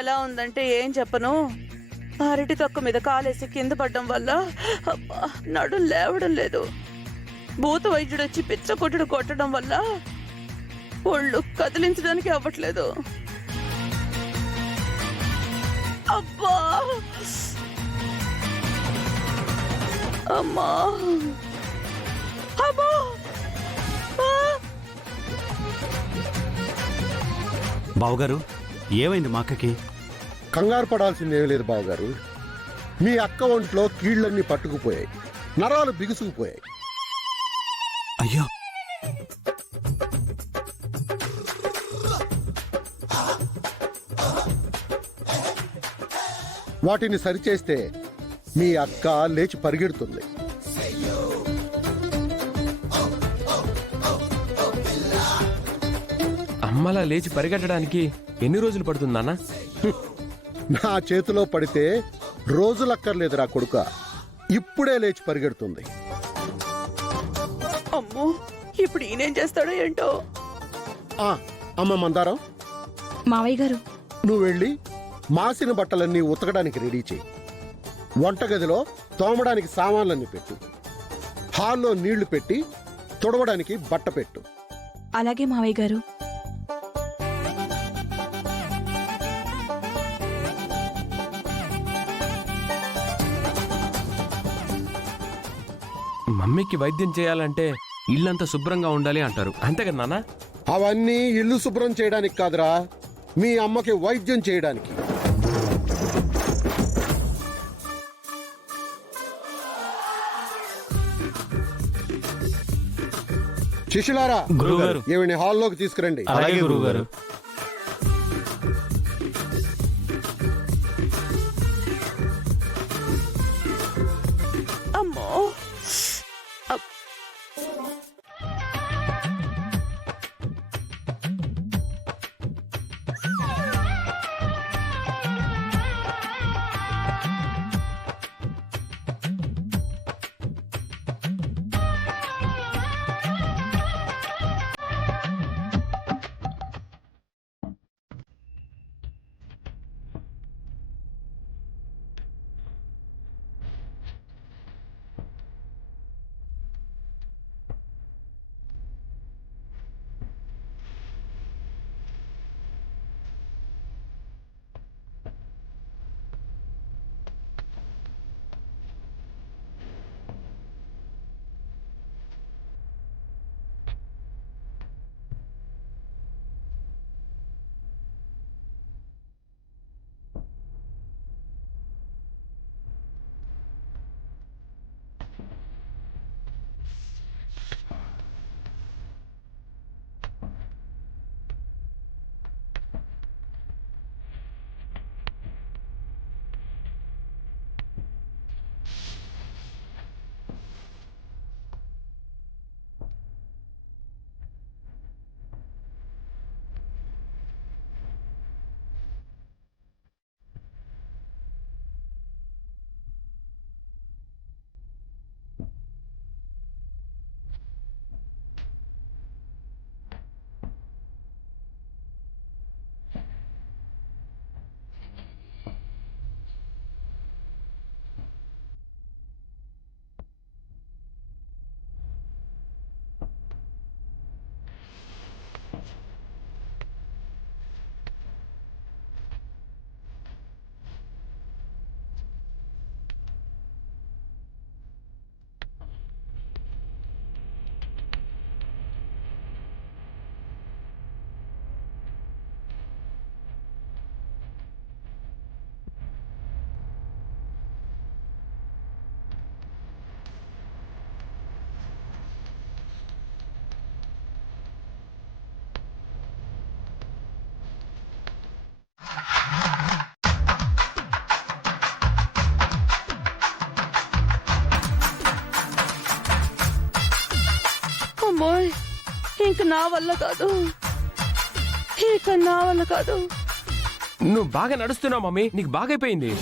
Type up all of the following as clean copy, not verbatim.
ఎలా ఉందంటే ఏం చెప్పను. అరటి తొక్క మీద కాలేసి కింద పడ్డం వల్ల అబ్బా, నడు లేవడం లేదు. భూత వైద్యుడు వచ్చి పిచ్చ కొట్టుడు కొట్టడం వల్ల ఒళ్ళు కదిలించడానికి అవ్వట్లేదు. అబ్బా అమ్మా అబ్బా బావగారు, ఏమైంది మా అక్కకి? కంగారు పడాల్సిందేమీ లేదు బావగారు. మీ అక్క ఒంట్లో కీళ్లన్నీ పట్టుకుపోయాయి, నరాలు బిగుసుకుపోయాయి. అయ్యో, వాటిని సరిచేస్తే మీ అక్క లేచి పరిగెడుతుంది. అమ్మలా లేచి పరిగెట్టడానికి ఎన్ని రోజులు పడుతుందన్నా? నా చేతిలో పడితే రోజులక్కర్లేదురా కొడుక, ఇప్పుడే లేచి పరిగెడుతుంది. అమ్మో, ఇప్పుడు ఈయనేం చేస్తాడో ఏంటో. అమ్మ మందారం, మావయ్య గారు, నువ్వు వెళ్ళి మాసిన బట్టలన్నీ ఉతకడానికి రెడీ చేయి. వంటగదిలో తోమడానికి సామాన్లన్నీ పెట్టు. హాల్లో నీళ్లు పెట్టి తుడవడానికి బట్ట పెట్టు. అలాగే మావయ్య గారు. మమ్మీకి వైద్యం చేయాలంటే ఇల్లంతా శుభ్రంగా ఉండాలి అంటారు, అంతే కదా నాన్న? అవన్నీ ఇల్లు శుభ్రం చేయడానికి కాదురా, మీ అమ్మకి వైద్యం చేయడానికి. శిష్యులారా, గురువుగారు. ఈవిని హాల్లోకి తీసుకురండి. అలాగే గురువుగారు. అమ్మో అమ్మోయ్, ఇంక నా వల్ల కాదు, ఇక నా వల్ల కాదు. నువ్వు బాగా నడుస్తున్నావు మమ్మీ, నీకు బాగైపోయింది.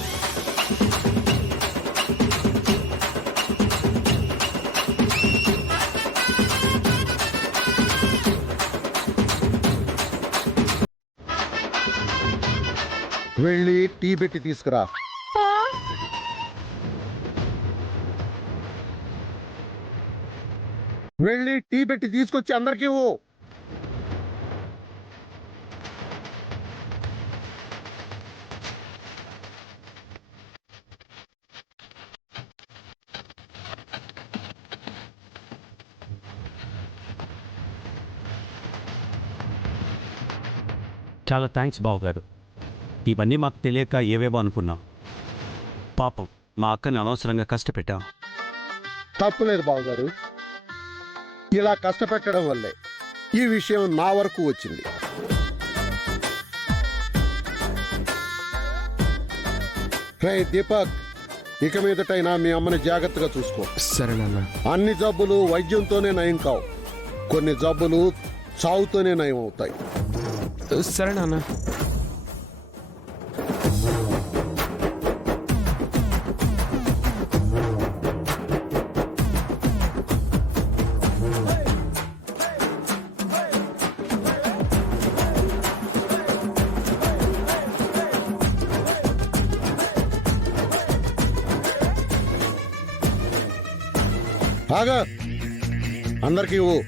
వెళ్ళి టీ పెట్టి తీసుకురా. వెళ్ళి టీ పెట్టి తీసుకొచ్చి అందరికీ ఇవ్వు. చాలా థ్యాంక్స్ బావగారు. ఇవన్నీ మాకు తెలియక ఏవేవో అనుకున్నాం. పాపం మా అక్కని అనవసరంగా కష్టపెట్టాం. తప్పులేదు బావగారు. ఇలా కష్టపెట్టడం వల్లే ఈ విషయం నా వరకు వచ్చింది. రే దీపక్, ఇక మీదటైనా మీ అమ్మని జాగ్రత్తగా చూసుకో. సరే నాన్న. అన్ని జబ్బులు వైద్యంతోనే నయం కావు. కొన్ని జబ్బులు చావుతోనే నయం అవుతాయి. సరే నాన్న. ఆగా, అందరికీ ఇవ్వు.